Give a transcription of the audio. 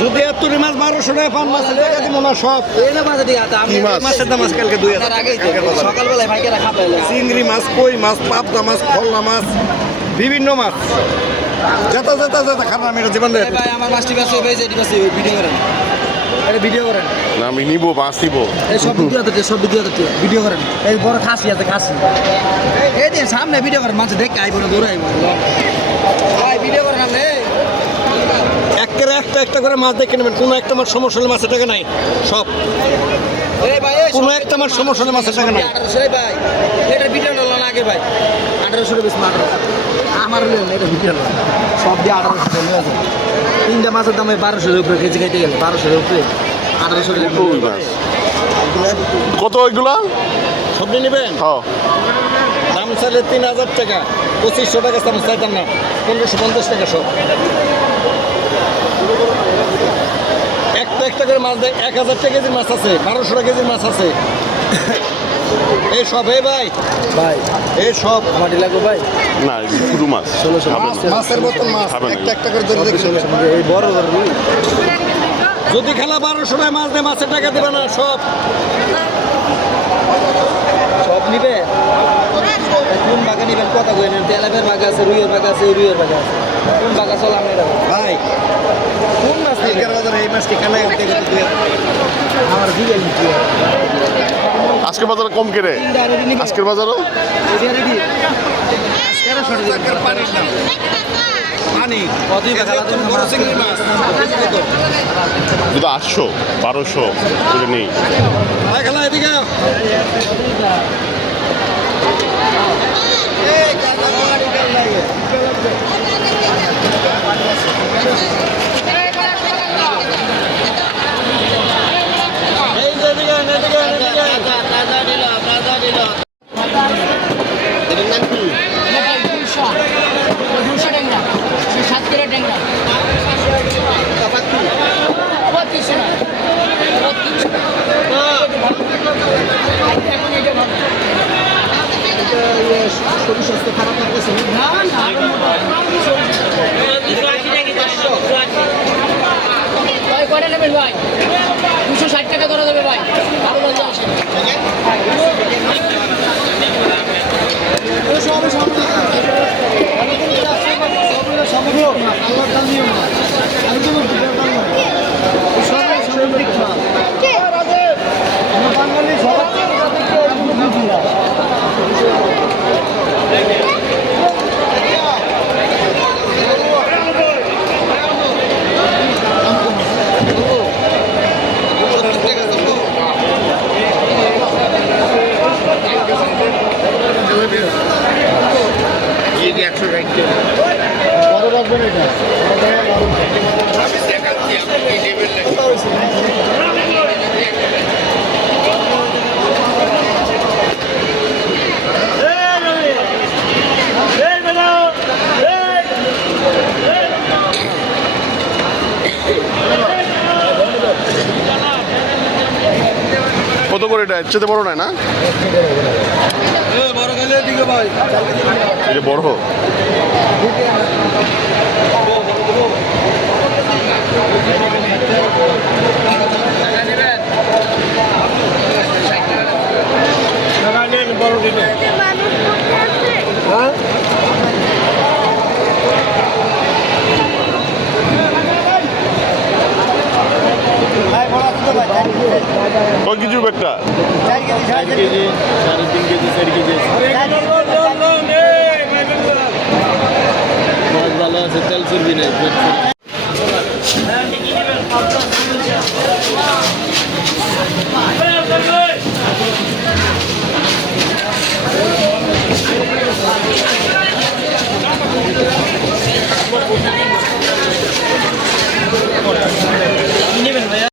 যদি এত্তরি মাছ বারোশো টাকা পান মাছের টাকা দিব না সব। মাছ? মাছের দাম আজ কালকে দুই হাজার সকালবেলায় চিংড়ি মাছ কই মাছ পাবদা মাছ খলনা মাছ বিভিন্ন মাছ। যেটা যেটা যেটা খারাপ আমার মাছটি ব্যস্ত হয়ে যায় ভিডিও করেন। এটা ভিডিও করেন। না আমি নিবো মাছ নিবো। এই সব ভিডিও আছে সব ভিডিও আছে ভিডিও করেন। এই বড় খাসি আছে খাসি। এই দিন সামনে ভিডিও করেন মানুষ দেখে আইব না দূরে আইব। ভাই ভিডিও করেন আপনি একের একটা একটা করে মাছ দেখে নেবেন। কোনো একটা মাছ সমস্যা হলে মাছের টাকা নাই সব। এই ভাই এই কোনো একটা মাছ সমস্যা হলে মাছের টাকা নাই। ভাই। এটা ভিডিও না আগে ভাই। আঠারোশো বেশি আঠারোশো আমার এটা ভিডিও সব দিয়ে আঠারোশো টাকা আছে তিনটা মাছের দামে বারোশোর উপরে কেজি খাইতে গেলে বারোশোর উপরে। আঠারোশো কত ওইগুলা সবজি নেবেন? হ্যাঁ। দাম চাইলে তিন হাজার টাকা পঁচিশশো টাকা দাম চাইতাম না পনেরোশো পঞ্চাশ টাকা সব। একটা একটা করে মাছ দেয় এক হাজার টাকা কেজির মাছ আছে বারোশো টাকা কেজির মাছ আছে। এই সব এই ভাই। ভাই। এই সব। লাগবে ভাই? না এগুলো শুধু মাছ। মাছের মতন মাছ একটা একটা করে ধরে দেখছেন এই বড় বড় রুই যদি খেলা বারোশো টাকা মাছ দেয় মাছের টাকা দেবে না সব। সব নিবে? কোন বাগা নিবেন কথা কই নেন তেলাপের বাগা আছে রুইয়ের বাগা আছে রুইয়ের বাগা আছে। কোন বাগা চল আমি ভাই। কোন মাছ নিবেন? এগারো হাজার এই মাছটি খেলা। আমার দিকে আজকের বাজারে কম কেড়ে আজকের বাজারও রেডি তেরোশো টাকা পানির দাম পানি কতই বাগা লাগবে বড় চিংড়ি মাছ যদি আটশো বারোশো করে নেই ভাই খেলা এদিকে আও। এই যে এদিকে আন, এদিকে আন, এদিকে আন। দুশো ট্যাংরা সাত কিলো ট্যাংরা বত্রিশশো না বত্রিশশো এখন এটা ভালো শরীর স্বাস্থ্য খারাপ লাগতেছে ভাই। নেবেন ভাই দুশো ষাট টাকা করে যাবে ভাই ভালো ভালো আছে কত করে এটা? ইচ্ছেতে বড় নয় না? বড়। কেজি ব্যাগটা ভালো আছে তেল চর্বি নাই।